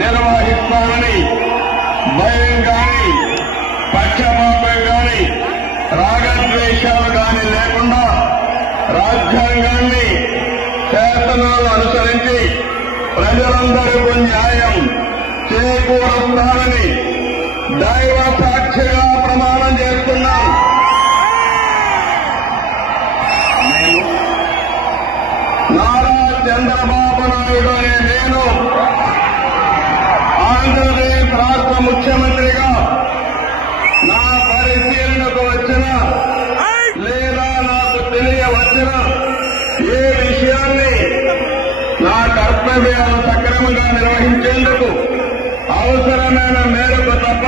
నిర్వహిస్తానని భయం గాని, పక్షపాతం గాని, రాగద్వేషాలు గాని లేకుండా రాజ్యాంగాన్ని, శాసనాలు అనుసరించి ప్రజలందరికీ న్యాయం చేకూరుస్తానని దైవ సాక్షిగా ప్రమాణం చేస్తున్నాను. నేను నారా చంద్రబాబు నాయుడు అనే నేను ఆంధ్రప్రదేశ్ రాష్ట్ర ముఖ్యమంత్రిగా నా పరిశీలనకు వచ్చిన లేదా నాకు తెలియవచ్చిన ఏ విషయాన్ని నా కర్తవ్యాలు సక్రమంగా నిర్వహించేందుకు అవసరమైన మేరకు తప్ప